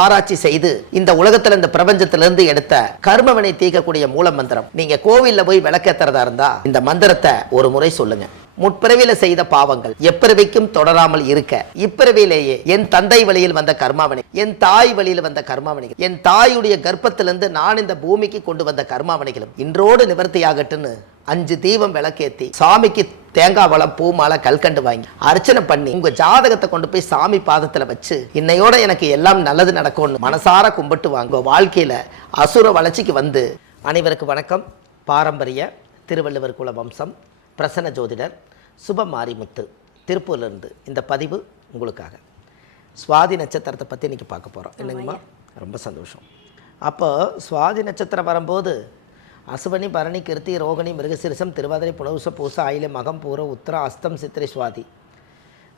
ஆராய்ச்சி செய்து இந்த உலகத்துல இந்த பிரபஞ்சத்திலிருந்து எடுத்த கர்மவினை தீர்க்கக்கூடிய மூல மந்திரம். நீங்க கோவில்ல போய் விளக்கேத்துறதா இருந்தா இந்த மந்திரத்தை ஒரு முறை சொல்லுங்க. முற்பிறவியில செய்த பாவங்கள் எப்பிறவிக்கும் தொடராமல் இருக்க இப்பிறவியிலேயே என் தந்தை வழியில் வந்த கர்மாவனை, என் தாய் வழியில் வந்த கர்மாவனைகள், என் தாயுடைய கர்ப்பத்திலிருந்து நான் இந்த பூமிக்கு கொண்டு வந்த கர்மாவனைகளும் இன்றோடு நிவர்த்தியாகட்டுன்னு 5 தீபம் விளக்கேத்தி சாமிக்கு தேங்காய் வளம் பூ மாலை கல்கண்டு வாங்கி அர்ச்சனை பண்ணி உங்க ஜாதகத்தை கொண்டு போய் சாமி பாதத்துல வச்சு இன்னையோட எனக்கு எல்லாம் நல்லது நடக்கும்னு மனசார கும்பிட்டு வாங்க. வாழ்க்கையில அசுர வளர்ச்சிக்கு வந்து. அனைவருக்கு வணக்கம். பாரம்பரிய திருவள்ளுவர் குல வம்சம் பிரசன்ன ஜோதிடர் சுப மாரிமுத்து திருப்பூர்லேருந்து இந்த பதிவு உங்களுக்காக. சுவாதி நட்சத்திரத்தை பற்றி இன்றைக்கி பார்க்க போகிறோம். என்னங்கம்மா? ரொம்ப சந்தோஷம். அப்போ சுவாதி நட்சத்திரம் வரும்போது அசுவனி பரணி கிருத்தி ரோகிணி மிருகசிரிசம் திருவாதிரை புனர்வசு பூச ஆயிலை மகம் பூர உத்திரா அஸ்தம் சித்திரை சுவாதி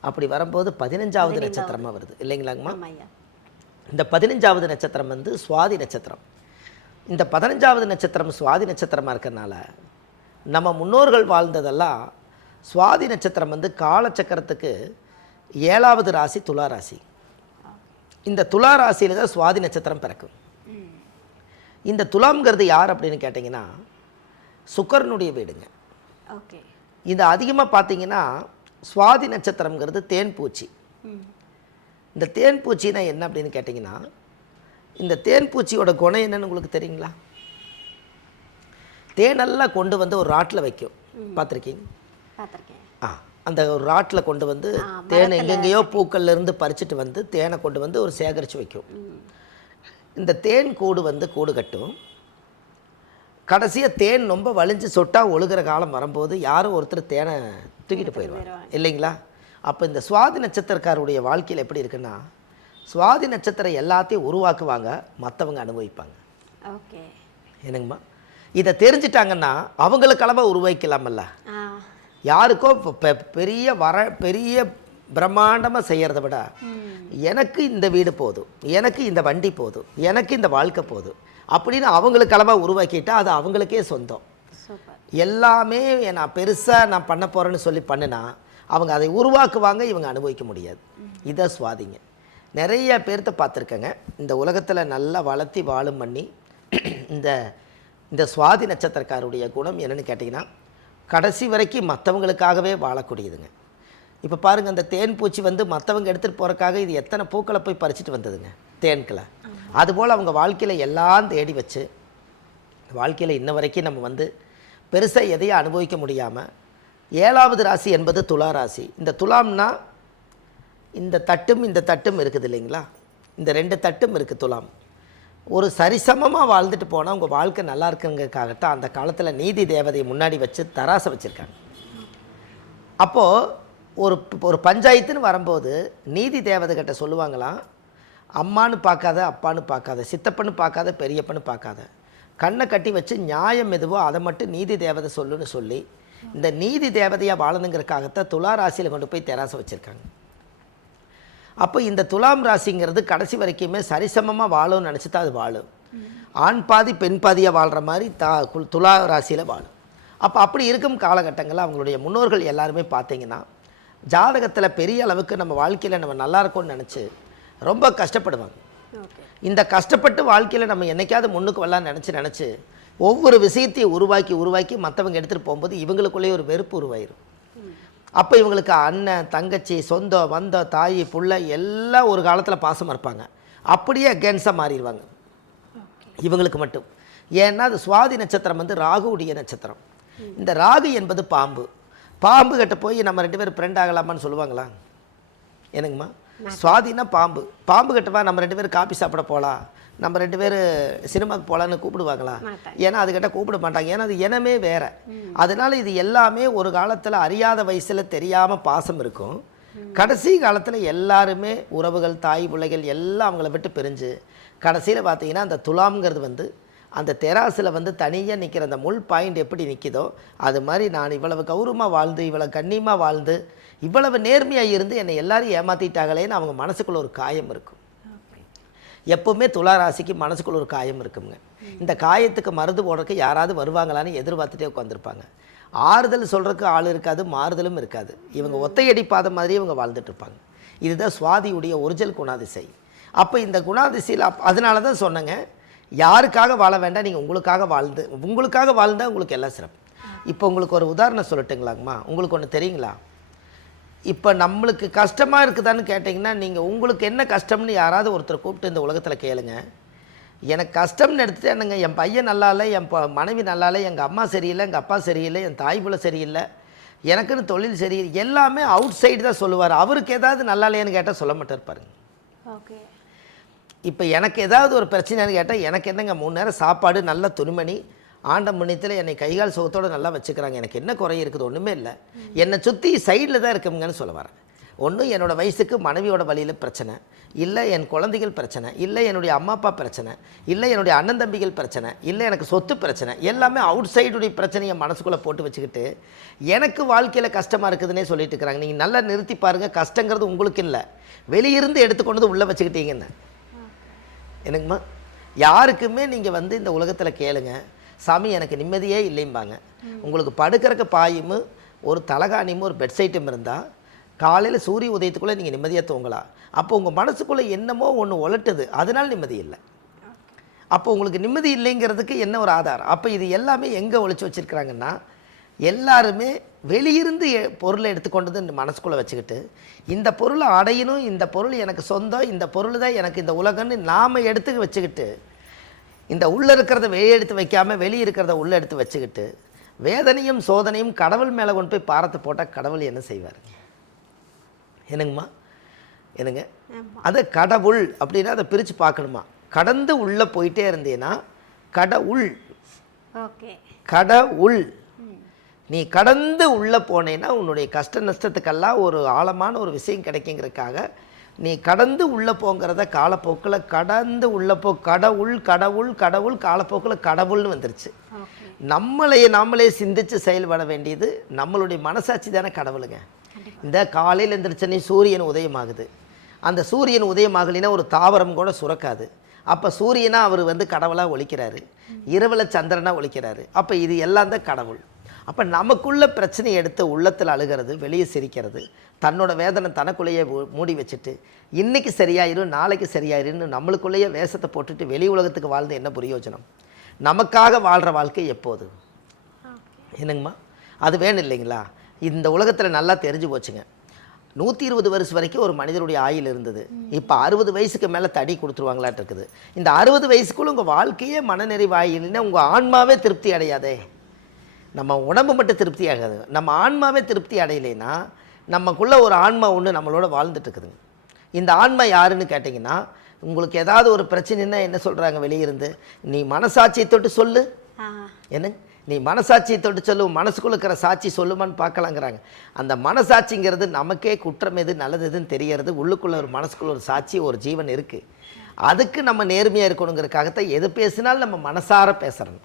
அப்படி வரும்போது 15வது நட்சத்திரமாக வருது இல்லைங்களாங்கம்மா? இந்த 15வது நட்சத்திரம் வந்து சுவாதி நட்சத்திரம். இந்த 15வது நட்சத்திரம் சுவாதி நட்சத்திரமாக இருக்கிறதுனால நம்ம முன்னோர்கள் வாழ்ந்ததெல்லாம் சுவாதி நட்சத்திரம் வந்து காலச்சக்கரத்துக்கு 7வது ராசி துலா ராசி. இந்த துலா ராசியில் தான் சுவாதி நட்சத்திரம் பிறக்கும். இந்த துலாம்ங்கிறது யார் அப்படின்னு கேட்டிங்கன்னா சுக்கரனுடைய வீடுங்க. ஓகே. இது அதிகமாக பார்த்தீங்கன்னா சுவாதி நட்சத்திரம்ங்கிறது தேன் பூச்சி. இந்த தேன் பூச்சினா என்ன அப்படின்னு கேட்டிங்கன்னா இந்த தேன் பூச்சியோட குணம் என்னன்னு உங்களுக்கு தெரியுங்களா? தேனெல்லாம் கொண்டு வந்து ஒரு ராட்டில் வைக்கும். பார்த்துருக்கீங்க? அந்த ஒரு ராட்டில் கொண்டு வந்து தேன் எங்கெங்கேயோ பூக்கள்லேருந்து பறிச்சுட்டு வந்து தேனை கொண்டு வந்து ஒரு சேகரித்து வைக்கும். இந்த தேன் கூடு வந்து கூடு கட்டும். கடைசியாக தேன் ரொம்ப வலிஞ்சு சொட்டாக ஒழுகிற காலம் வரும்போது யாரும் ஒருத்தர் தேனை தூக்கிட்டு போயிடுவாங்க இல்லைங்களா? அப்போ இந்த சுவாதி நட்சத்திரக்காருடைய வாழ்க்கையில் எப்படி இருக்குன்னா சுவாதி நட்சத்திரம் எல்லாத்தையும் உருவாக்குவாங்க, மற்றவங்க அனுபவிப்பாங்க. ஓகே. என்னங்கம்மா? இதை தெரிஞ்சிட்டாங்கன்னா அவங்களுக்கு அளவாக உருவாக்கலாமல்ல. யாருக்கோ பெரிய பிரம்மாண்டமாக செய்கிறத விட எனக்கு இந்த வீடு போதும், எனக்கு இந்த வண்டி போதும், எனக்கு இந்த வாழ்க்கை போதும் அப்படின்னு அவங்களுக்கு அளவாக உருவாக்கிட்டா அது அவங்களுக்கே சொந்தம். எல்லாமே நான் பெருசாக நான் பண்ண போகிறேன்னு சொல்லி பண்ணினா அவங்க அதை உருவாக்குவாங்க, இவங்க அனுபவிக்க முடியாது. இதை சுவாதிங்க. நிறைய பேர்த்த பார்த்துருக்கேங்க இந்த உலகத்தில் நல்லா வளர்த்தி வாழும் பண்ணி இந்த சுவாதி நட்சத்திரக்காருடைய குணம் என்னென்னு கேட்டிங்கன்னா கடைசி வரைக்கும் மற்றவங்களுக்காகவே வாழக்கூடியதுங்க. இப்போ பாருங்கள், அந்த தேன் பூச்சி வந்து மற்றவங்க எடுத்துகிட்டு போகிறக்காக இது எத்தனை பூக்களை போய் பறிச்சுட்டு வந்ததுங்க தேன்களை. அதுபோல் அவங்க வாழ்க்கையில் எல்லாம் தேடி வச்சு வாழ்க்கையில் இன்ன வரைக்கும் நம்ம வந்து பெருசாக எதையும் அனுபவிக்க முடியாமல் 7வது ராசி என்பது துலா ராசி. இந்த துலாம்னா இந்த தட்டும் இருக்குது இல்லைங்களா? இந்த 2 தட்டும் இருக்குது துலாம். ஒரு சரிசமமாக வாழ்ந்துட்டு போனால் உங்கள் வாழ்க்கை நல்லா இருக்குங்கிறதுக்காகத்தான் அந்த காலத்தில் நீதி தேவதையை முன்னாடி வச்சு தராசை வச்சுருக்காங்க. அப்போது ஒரு பஞ்சாயத்துன்னு வரும்போது நீதி தேவதைகிட்ட சொல்லுவாங்களாம், அம்மானு பார்க்காத, அப்பான்னு பார்க்காத, சித்தப்பன்னு பார்க்காத, பெரியப்பன்னு பார்க்காத, கண்ணை கட்டி வச்சு நியாயம் எதுவோ அதை மட்டும் நீதி தேவதை சொல்லுன்னு சொல்லி இந்த நீதி தேவதையாக வாழணுங்கிறதுக்காகத்தான் துலா ராசியில் கொண்டு போய் தராசை வச்சுருக்காங்க. அப்போ இந்த துலாம் ராசிங்கிறது கடைசி வரைக்குமே சரிசமமாக வாழும்னு நினச்சி தான் அது வாழும். ஆண் பாதி பெண் பாதியாக வாழ்கிற மாதிரி துலா ராசியில் வாழும். அப்போ அப்படி இருக்கும் காலகட்டங்களில் அவங்களுடைய முன்னோர்கள் எல்லாருமே பார்த்தீங்கன்னா ஜாதகத்தில் பெரிய அளவுக்கு நம்ம வாழ்க்கையில் நம்ம நல்லா இருக்கோம்னு நினச்சி ரொம்ப கஷ்டப்படுவாங்க. இந்த கஷ்டப்பட்டு வாழ்க்கையில் நம்ம என்றைக்காவது முன்னுக்கு வரலான்னு நினச்சி ஒவ்வொரு விஷயத்தையும் உருவாக்கி மற்றவங்க எடுத்துகிட்டு போகும்போது இவங்களுக்குள்ளேயே ஒரு வெறுப்பு உருவாயிரும். அப்போ இவங்களுக்கு அண்ணன் தங்கச்சி சொந்தம் வந்த தாய் புள்ள எல்லாம் ஒரு காலத்தில் பாசமாக இருப்பாங்க, அப்படியே அகேன்ஸ்டாக மாறிடுவாங்க இவங்களுக்கு மட்டும். ஏன்னா அது சுவாதி நட்சத்திரம் வந்து ராகுவுடைய நட்சத்திரம். இந்த ராகு என்பது பாம்பு கிட்ட போய் நம்ம 2 பேரும் ஃப்ரெண்ட் ஆகலாமான்னு சொல்லுவாங்களா? என்னங்கம்மா? சுவாதினா பாம்பு கிட்டவா நம்ம 2 பேரும் காபி சாப்பிட போகலாம், நம்ம 2 பேரும் சினிமாவுக்கு போகலான்னு கூப்பிடுவாங்களா? ஏன்னா அதுக்கிட்ட கூப்பிட மாட்டாங்க. ஏன்னா அது இனமே வேறு. அதனால் இது எல்லாமே ஒரு காலத்தில் அறியாத வயசில் தெரியாமல் பாசம் இருக்கும். கடைசி காலத்தில் எல்லாருமே உறவுகள் தாய் பிள்ளைகள் எல்லாம் அவங்கள விட்டு பிரிஞ்சு கடைசியில் பார்த்தீங்கன்னா அந்த துலாம்ங்கிறது வந்து அந்த தெராசில் வந்து தனியாக நிற்கிற அந்த முள் பாயிண்ட் எப்படி நிற்கிதோ அது மாதிரி நான் இவ்வளவு கௌரவமாக வாழ்ந்து இவ்வளவு கண்ணியமாக வாழ்ந்து இவ்வளவு நேர்மையாக இருந்து என்னை எல்லாரும் ஏமாற்றிட்டாங்களேன்னு அவங்க மனசுக்குள்ள ஒரு காயம் இருக்கும். எப்போவுமே துலா ராசிக்கு மனசுக்குள்ள ஒரு காயம் இருக்குங்க. இந்த காயத்துக்கு மருந்து போடுறதுக்கு யாராவது வருவாங்களான்னு எதிர்பார்த்துட்டே உட்காந்துருப்பாங்க. ஆறுதல் சொல்கிறதுக்கு ஆள் இருக்காது, மாறுதலும் இருக்காது. இவங்க ஒத்தையடி பாதை மாதிரி இவங்க வாழ்ந்துட்டு இருப்பாங்க. இதுதான் சுவாதியுடைய ஒரிஜினல் குணாதிசை. அப்போ இந்த குணாதிசையில் அதனால தான் சொன்னேங்க, யாருக்காக வாழ வேண்டாம், நீங்கள் உங்களுக்காக வாழ்ந்தால் உங்களுக்கு எல்லாம் சிறப்பு. இப்போ உங்களுக்கு ஒரு உதாரணம் சொல்லட்டுங்களாங்கம்மா? உங்களுக்கு ஒன்று தெரியுங்களா? இப்போ நம்மளுக்கு கஷ்டமாக இருக்குதான்னு கேட்டிங்கன்னா, நீங்கள் உங்களுக்கு என்ன கஷ்டம்னு யாராவது ஒருத்தர் கூப்பிட்டு இந்த உலகத்தில் கேளுங்க. எனக்கு கஷ்டம்னு எடுத்துகிட்டு என்னங்க, என் பையன் நல்லா இல்லை, என் மனைவி நல்லா இல்லை, எங்கள் அம்மா சரியில்லை, எங்கள் அப்பா சரியில்லை, என் தாய் புள்ள சரியில்லை, எனக்குன்னு தொழில் சரியில்லை, எல்லாமே அவுட் சைடு தான் சொல்லுவார். அவருக்கு ஏதாவது நல்லா இல்லையான்னு கேட்டால் சொல்ல மாட்டார் பாருங்க. ஓகே. இப்போ எனக்கு ஏதாவது ஒரு பிரச்சனைன்னு கேட்டால், எனக்கு என்னங்க 3 நேரம் சாப்பாடு, நல்ல துணிமணி, ஆண்ட முன்னியத்தில் என்னை கைகால் சுகத்தோடு நல்லா வச்சுக்கிறாங்க, எனக்கு என்ன குறை இருக்குது? ஒன்றுமே இல்லை. என்னை சுற்றி சைடில் தான் இருக்குங்கன்னு சொல்ல வரேன். ஒன்று என்னோடய வயசுக்கு மனைவியோட வழியில் பிரச்சனை, இல்லை என் குழந்தைகள் பிரச்சனை, இல்லை என்னுடைய அம்மா அப்பா பிரச்சனை, இல்லை என்னுடைய அண்ணன் தம்பிகள் பிரச்சனை, இல்லை எனக்கு சொத்து பிரச்சனை, எல்லாமே அவுட் சைடுடைய பிரச்சனையை மனசுக்குள்ளே போட்டு வச்சுக்கிட்டு எனக்கு வாழ்க்கையில் கஷ்டமாக இருக்குதுன்னே சொல்லிட்டு இருக்கிறாங்க. நீங்கள் நல்லா நிறுத்தி பாருங்கள், கஷ்டங்கிறது உங்களுக்கு இல்லை, வெளியிருந்து எடுத்துக்கொண்டு உள்ளே வச்சுக்கிட்டீங்கன்னு. எனக்குமா யாருக்குமே நீங்கள் இந்த உலகத்தில் கேளுங்க, சாமி எனக்கு நிம்மதியே இல்லைம்பாங்க. உங்களுக்கு படுக்கிறக்கு பாயும் ஒரு தலகாணியும் ஒரு பெட்சைட்டும் இருந்தால் காலையில் சூரிய உதயத்துக்குள்ளே நீங்கள் நிம்மதியாக தூங்கலாம். அப்போ உங்கள் மனசுக்குள்ளே என்னமோ ஒன்று உலட்டுது, அதனால் நிம்மதி இல்லை. அப்போ உங்களுக்கு நிம்மதி இல்லைங்கிறதுக்கு என்ன ஒரு ஆதாரம்? அப்போ இது எல்லாமே எங்கே ஒழிச்சு வச்சுருக்கிறாங்கன்னா, எல்லாருமே வெளியிருந்து பொருளை எடுத்துக்கொண்டது இந்த மனசுக்குள்ளே வச்சுக்கிட்டு, இந்த பொருளை அடையணும், இந்த பொருள் எனக்கு சொந்தம், இந்த பொருள் தான் எனக்கு இந்த உலகம்னு நாம் எடுத்து வச்சுக்கிட்டு, இந்த உள்ளே இருக்கிறத வெளியே எடுத்து வைக்காமல் வெளியே இருக்கிறத உள்ளே எடுத்து வச்சுக்கிட்டு, வேதனையும் சோதனையும் கடவுள் மேலே கொண்டு போய் பாரத்தை போட்டால் கடவுள் என்ன செய்வார்? என்னங்கம்மா? என்னங்க? அதை கடவுள் அப்படின்னா அதை பிரித்து பார்க்கணுமா? கடந்து உள்ளே போயிட்டே இருந்தேன்னா கடவுள். ஓகே. கடவுள். நீ கடந்து உள்ளே போனேன்னா உன்னுடைய கஷ்ட நஷ்டத்துக்கெல்லாம் ஒரு ஆழமான ஒரு விஷயம் கிடைக்குங்கிறதுக்காக நீ கடந்து உள்ளே போங்கிறத காலப்போக்கில் கடந்து உள்ளே கடவுள் கடவுள் கடவுள் காலப்போக்கில் கடவுள்னு வந்துருச்சு. நாமளே சிந்தித்து செயல்பட வேண்டியது நம்மளுடைய மனசாட்சி தானே கடவுளுங்க. இந்த காலையில் எழுந்திரிச்சனே சூரியன் உதயமாகுது, அந்த சூரியன் உதயமாகலினா ஒரு தாவரம் கூட சுரக்காது. அப்போ சூரியனாக அவர் கடவுளாக ஒழிக்கிறாரு, இரவில் சந்திரனாக ஒழிக்கிறாரு. அப்போ இது எல்லாம் தான் கடவுள். அப்போ நமக்குள்ள பிரச்சனையை எடுத்து உள்ளத்தில் அழுகிறது, வெளியே சிரிக்கிறது, தன்னோட வேதனை தனக்குள்ளேயே மூடி வச்சுட்டு இன்றைக்கி சரியாயிரும் நாளைக்கு சரியாயிருன்னு நம்மளுக்குள்ளேயே வேஷத்தை போட்டுட்டு வெளி உலகத்துக்கு வாழ்ந்து என்ன பிரயோஜனம்? நமக்காக வாழ்கிற வாழ்க்கை எப்போது? என்னங்கம்மா? அது வேணும் இல்லைங்களா? இந்த உலகத்தில் நல்லா தெரிஞ்சு போச்சுங்க. 120 வருஷம் வரைக்கும் ஒரு மனிதனுடைய ஆயுள் இருந்தது. இப்போ 60 வயசுக்கு மேலே தடி கொடுத்துருவாங்களாட்டு இருக்குது. இந்த 60 வயசுக்குள்ளே உங்கள் வாழ்க்கையே மனநிறைவாயில்னா உங்கள் ஆன்மாவே திருப்தி அடையாதே. நம்ம உடம்பு மட்டும் திருப்தி ஆகாது, நம்ம ஆன்மாவே திருப்தி அடையலைன்னா நமக்குள்ளே ஒரு ஆன்மா ஒன்று நம்மளோட வாழ்ந்துட்டு இருக்குதுங்க. இந்த ஆன்மா யாருன்னு கேட்டிங்கன்னா, உங்களுக்கு ஏதாவது ஒரு பிரச்சனைன்னா என்ன சொல்கிறாங்க வெளியிருந்து? நீ மனசாட்சியை தொட்டு சொல்லு. என்ன? நீ மனசாட்சியை தொட்டு சொல்லு, மனசுக்குள்ள இருக்கிற சாட்சி சொல்லுமான்னு பார்க்கலாங்கிறாங்க. அந்த மனசாட்சிங்கிறது நமக்கே குற்றம் எது நல்லது எதுன்னு தெரியறது. உள்ளுக்குள்ளே ஒரு மனசுக்குள்ள ஒரு சாட்சி, ஒரு ஜீவன் இருக்குது. அதுக்கு நம்ம நேர்மையாக இருக்கணுங்கிறதுக்காகத்தான் எது பேசினாலும் நம்ம மனசார பேசுகிறோம்.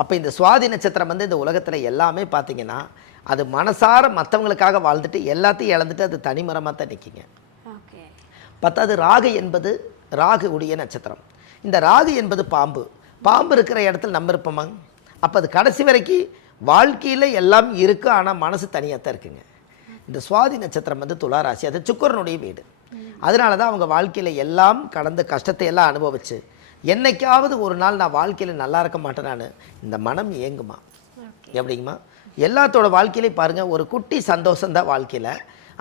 அப்போ இந்த சுவாதி நட்சத்திரம் இந்த உலகத்தில் எல்லாமே பார்த்திங்கன்னா அது மனசார மற்றவங்களுக்காக வாழ்ந்துட்டு எல்லாத்தையும் இழந்துட்டு அது தனிமரமாக தான் நிற்கிங்க. பத்தாவது ராகு என்பது ராகு உடைய நட்சத்திரம். இந்த ராகு என்பது பாம்பு. பாம்பு இருக்கிற இடத்துல நம்ம இருப்போமாங்க. அப்போ அது கடைசி வரைக்கும் வாழ்க்கையில் எல்லாம் இருக்குது, ஆனால் மனசு தனியாக தான் இருக்குங்க. இந்த சுவாதி நட்சத்திரம் துளாராசி, அது சுக்கிரனுடைய வீடு. அதனால தான் அவங்க வாழ்க்கையில் எல்லாம் கடந்த கஷ்டத்தை எல்லாம் அனுபவிச்சு என்னைக்காவது ஒரு நாள் நான் வாழ்க்கையில் நல்லா இருக்க மாட்டேனான்னு இந்த மனம் ஏங்குமா? எப்படிங்கம்மா? எல்லாத்தோட வாழ்க்கையிலையும் பாருங்கள், ஒரு குட்டி சந்தோஷம்தான் வாழ்க்கையில்.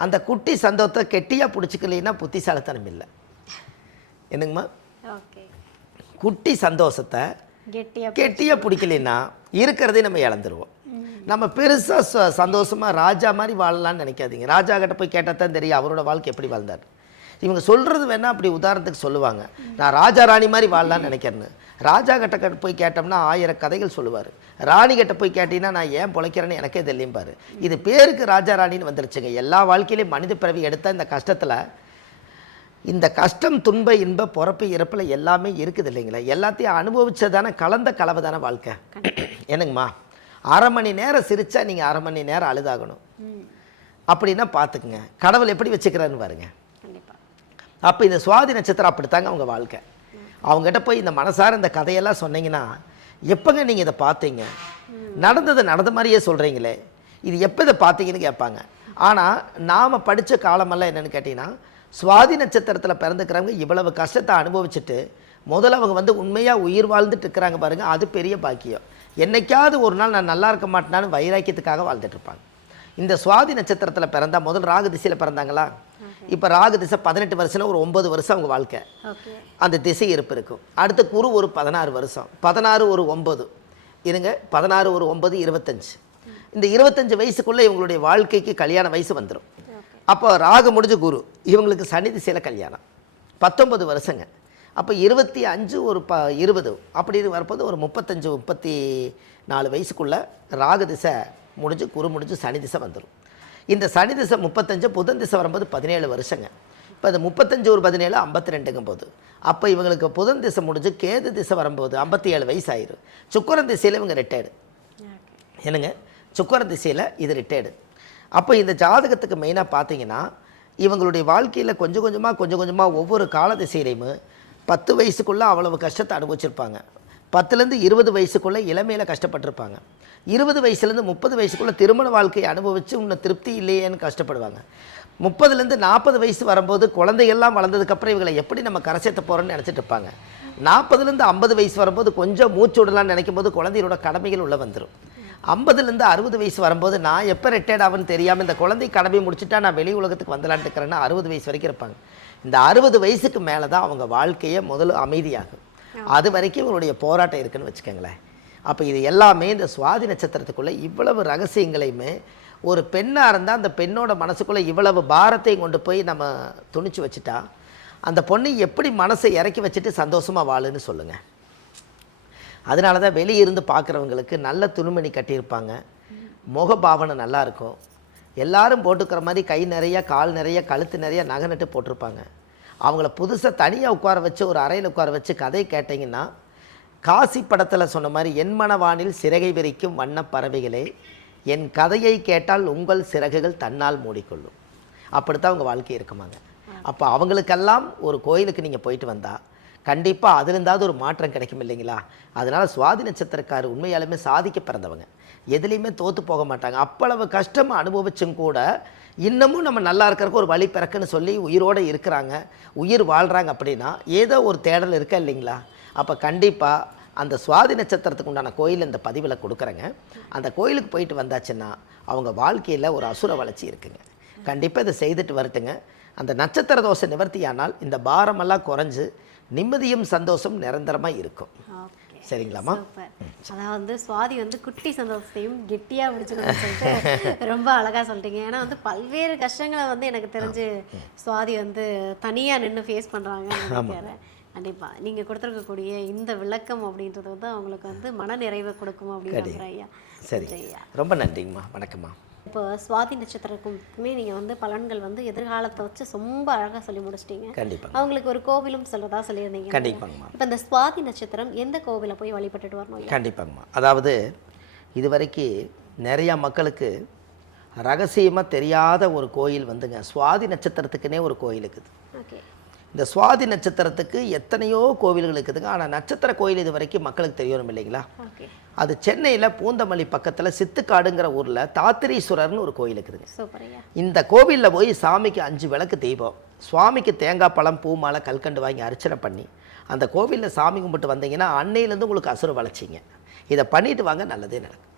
அந்த குட்டி சந்தோஷத்தை கெட்டியாக பிடிச்சிக்கலைன்னா புத்திசாலித்தனம் இல்லை. என்னங்கம்மா? குட்டி சந்தோஷத்தை கெட்டியாக பிடிக்கலைன்னா இருக்கிறதே நம்ம இழந்துருவோம். நம்ம பெருசாக சந்தோஷமாக ராஜா மாதிரி வாழலான்னு நினைக்காதீங்க. ராஜா கிட்ட போய் கேட்டால் தான் தெரியும் அவரோட வாழ்க்கை எப்படி வாழ்ந்தார். இவங்க சொல்கிறது வேணால் அப்படி உதாரணத்துக்கு சொல்லுவாங்க, நான் ராஜா ராணி மாதிரி வாழலான்னு நினைக்கிறேன்னு. ராஜா கிட்ட போய் கேட்டோம்னா 1000 கதைகள் சொல்லுவார். ராணி கிட்ட போய் கேட்டிங்கன்னா நான் ஏன் பிழைக்கிறேன்னு எனக்கே தெரியம்பார். இது பேருக்கு ராஜா ராணின்னு வந்துருச்சுங்க. எல்லா வாழ்க்கையிலையும் மனித பிறவி எடுத்த இந்த கஷ்டத்தில், இந்த கஷ்டம் துன்ப இன்ப பிறப்பு இறப்பில் எல்லாமே இருக்குது இல்லைங்களா? எல்லாத்தையும் அனுபவிச்சதானே கலந்த கலவை தானே வாழ்க்கை. என்னங்கம்மா? 1/2 மணி நேரம் சிரித்தா நீங்கள் 1/2 மணி நேரம் அழுதாகணும். அப்படின்னா பார்த்துக்குங்க கடவுள் எப்படி வச்சுக்கிறான்னு பாருங்க. அப்போ இந்த சுவாதி நட்சத்திரம் அப்படித்தாங்க அவங்க வாழ்க்கை. அவங்ககிட்ட போய் இந்த மனசார இந்த கதையெல்லாம் சொன்னீங்கன்னா, எப்போங்க நீங்கள் இதை பார்த்தீங்க? நடந்ததை நடந்த மாதிரியே சொல்கிறீங்களே, இது எப்போ இதை பார்த்தீங்கன்னு கேட்பாங்க. ஆனால் நாம் படித்த காலமெல்லாம் என்னென்னு கேட்டிங்கன்னா, சுவாதி நட்சத்திரத்தில் பிறந்துக்கிறவங்க இவ்வளவு கஷ்டத்தை அனுபவிச்சுட்டு முதல்ல அவங்க வந்து உண்மையாக உயிர் வாழ்ந்துட்டு இருக்கிறாங்க பாருங்கள், அது பெரிய பாக்கியம். என்னைக்காவது ஒரு நாள் நான் நல்லா இருக்க மாட்டேனான்னு வைராக்கியத்துக்காக வாழ்ந்துட்டு இருப்பாங்க. இந்த சுவாதி நட்சத்திரத்தில் பிறந்தால் முதல் ராகு திசையில் பிறந்தாங்களா, இப்போ ராகு திசை 18 வருஷம்னா ஒரு 9 வருஷம் அவங்க வாழ்க்கை அந்த திசை இருப்பு இருக்கும். அடுத்த குரு ஒரு 16 வருஷம், 16 ஒரு 9 இருங்க, 16 ஒரு 9 25. இந்த 25 வயசுக்குள்ளே இவங்களுடைய வாழ்க்கைக்கு கல்யாண வயசு வந்துடும். அப்போ ராகு முடிஞ்ச குரு, இவங்களுக்கு சனி திசையில் கல்யாணம் 19 வருஷங்க. அப்போ 25 ஒரு 20 அப்படி வரப்போது ஒரு 35 34 வயசுக்குள்ளே ராகு திசை முடிஞ்சு குரு முடிஞ்சு சனி திசை வந்துடும். இந்த சனி திசை 35, புதன் திசை வரும்போது 17 வருஷங்க. இப்போ அது 35 ஒரு 17 52ங்கும் போது அப்போ இவங்களுக்கு புதன் திசை முடிஞ்சு கேது திசை வரும்போது 57 வயசு ஆயிரும். சுக்கிரன் திசையில் இவங்க ரிட்டையர்டு. என்னங்க, சுக்கிரன் திசையில் இது ரிட்டையர்டு. அப்போ இந்த ஜாதகத்துக்கு மெயினாக பார்த்தீங்கன்னா இவங்களுடைய வாழ்க்கையில் கொஞ்சம் கொஞ்சமாக ஒவ்வொரு கால திசையிலையுமே 10 வயசுக்குள்ளே அவ்வளவு கஷ்டத்தை அனுபவிச்சிருப்பாங்க. 10லேருந்து 20 வயசுக்குள்ளே இளமையில் கஷ்டப்பட்டிருப்பாங்க. 20 வயசுலேருந்து 30 வயசுக்குள்ளே திருமண வாழ்க்கையை அனுபவித்து இன்னும் திருப்தி இல்லையேன்னு கஷ்டப்படுவாங்க. 30லேருந்து 40 வயசு வரும்போது குழந்தைகள்லாம் வளர்ந்ததுக்கப்புறம் இவங்களை எப்படி நம்ம கரை சேர்த்த போகிறோன்னு நினச்சிட்டு இருப்பாங்க. 40லேருந்து 50 வயசு வரும்போது கொஞ்சம் மூச்சு விடலான்னு நினைக்கும் போது குழந்தையோட கடமைகள் உள்ளே வந்துடும். 50லேருந்து 60 வயசு வரும்போது நான் எப்போ ரிட்டையர்ட் ஆகுன்னு தெரியாமல் இந்த குழந்தை கடமை முடிச்சுட்டா நான் வெளி உலகத்துக்கு வந்துலான்ட்டு இருக்கிறேன்னா 60 வயசு வரைக்கும் இருப்பாங்க. இந்த 60 வயசுக்கு மேலே தான் அவங்க வாழ்க்கையை முதல்ல அமைதியாகும். அது வரைக்கும் இவங்களுடைய போராட்டம் இருக்குன்னு வச்சுக்கோங்களேன். அப்போ இது எல்லாமே இந்த சுவாதி நட்சத்திரத்துக்குள்ளே இவ்வளவு ரகசியங்களையுமே ஒரு பெண்ணாக இருந்தால் அந்த பெண்ணோட மனசுக்குள்ளே இவ்வளவு பாரத்தையும் கொண்டு போய் நம்ம துணிச்சு வச்சுட்டா அந்த பொண்ணை எப்படி மனசை இறக்கி வச்சுட்டு சந்தோஷமாக வாழுன்னு சொல்லுங்கள். அதனால தான் வெளியிருந்து பார்க்குறவங்களுக்கு நல்ல துணிமணி கட்டியிருப்பாங்க, முகபாவனை நல்லாயிருக்கும், எல்லாரும் போட்டுக்கிற மாதிரி கை நிறைய கால் நிறைய கழுத்து நிறைய நகை நட்டு போட்டிருப்பாங்க. அவங்கள புதுசாக தனியாக உட்கார வச்சு ஒரு அறையில் உட்கார வச்சு கதை கேட்டிங்கன்னா காசி படத்தில் சொன்ன மாதிரி என் மனவானில் சிறகை விரிக்கும் வண்ண பறவைகளே என் கதையை கேட்டால் உங்கள் சிறகுகள் தன்னால் மூடிக்கொள்ளும். அப்படித்தான் அவங்க வாழ்க்கை இருக்குமாங்க. அப்போ அவங்களுக்கெல்லாம் ஒரு கோயிலுக்கு நீங்கள் போயிட்டு வந்தால் கண்டிப்பாக அதுலேருந்தாவது ஒரு மாற்றம் கிடைக்கும் இல்லைங்களா. அதனால் சுவாதி நட்சத்திரக்காரர் உண்மையாலுமே சாதிக்க பிறந்தவங்க, எதுலேயுமே தோற்று போக மாட்டாங்க. அப்பளவு கஷ்டம் அனுபவிச்சும் கூட இன்னமும் நம்ம நல்லா இருக்கிறதுக்கு ஒரு வழி பிறக்குன்னு சொல்லி உயிரோடு இருக்கிறாங்க, உயிர் வாழ்கிறாங்க. அப்படின்னா ஏதோ ஒரு தேடல் இருக்கா இல்லைங்களா. அப்போ கண்டிப்பாக அந்த சுவாதி நட்சத்திரத்துக்கு உண்டான கோயில் இந்த பதிவில் கொடுக்குறேங்க. அந்த கோயிலுக்கு போயிட்டு வந்தாச்சுன்னா அவங்க வாழ்க்கையில் ஒரு அசுர வளர்ச்சி இருக்குங்க. கண்டிப்பாக இதை செய்துட்டு வரட்டுங்க. அந்த நட்சத்திர தோஷ நிவர்த்தியானால் இந்த பாரமெல்லாம் குறைஞ்சு நிம்மதியும் சந்தோஷம் நிரந்தரமாக இருக்கும். சரிங்களாம்மா? அதாவது சுவாதி வந்து குட்டி சந்தோஷத்தையும் கெட்டியாக பிடிச்சிக்கணும்னு சொல்லிட்டு ரொம்ப அழகாக சொல்லிட்டீங்க. ஏன்னா வந்து பல்வேறு கஷ்டங்களை வந்து எனக்கு தெரிஞ்சு சுவாதி வந்து தனியாக நின்று ஃபேஸ் பண்ணுறாங்க. கண்டிப்பாக நீங்கள் கொடுத்துருக்கக்கூடிய இந்த விளக்கம் அப்படின்றது வந்து அவங்களுக்கு வந்து மன நிறைவை கொடுக்கும் அப்படின்னு ஐயா. சரி ஐயா, ரொம்ப நன்றிங்கம்மா. வணக்கம்மா. இப்போ சுவாதி நட்சத்திரக்குமே நீங்கள் வந்து பலன்கள் வந்து எதிர்காலத்தை வச்சு ரொம்ப அழகாக சொல்லி முடிச்சிட்டீங்க. கண்டிப்பாக அவங்களுக்கு ஒரு கோவிலும் சொல்றதா சொல்லியிருந்தீங்க. கண்டிப்பாங்கம்மா. இப்போ இந்த சுவாதி நட்சத்திரம் எந்த கோவிலை போய் வழிபட்டுட்டு வரணும்? கண்டிப்பாங்கம்மா. அதாவது இது வரைக்கும் நிறையா மக்களுக்கு ரகசியமாக தெரியாத ஒரு கோயில் வந்துங்க, சுவாதி நட்சத்திரத்துக்குன்னே ஒரு கோயில் இருக்குது. ஓகே. இந்த சுவாதி நட்சத்திரத்துக்கு எத்தனையோ கோவில்கள் இருக்குதுங்க. ஆனால் நட்சத்திர கோயில் இது வரைக்கும் மக்களுக்கு தெரியணும் இல்லைங்களா. அது சென்னையில் பூந்தமல்லி பக்கத்தில் சித்துக்காடுங்கிற ஊரில் தாத்திரீஸ்வரர்னு ஒரு கோயில் இருக்குதுங்க. இந்த கோவிலில் போய் சாமிக்கு 5 விளக்கு தீபம், சுவாமிக்கு தேங்காய் பழம் பூ மாலை கல்கண்டு வாங்கி அர்ச்சனை பண்ணி அந்த கோவிலில் சாமி கும்பிட்டு வந்தீங்கன்னா அன்னையிலேருந்து உங்களுக்கு அசுர வளர்ச்சிங்க. இதை பண்ணிட்டு வாங்க, நல்லதே நடக்கும்.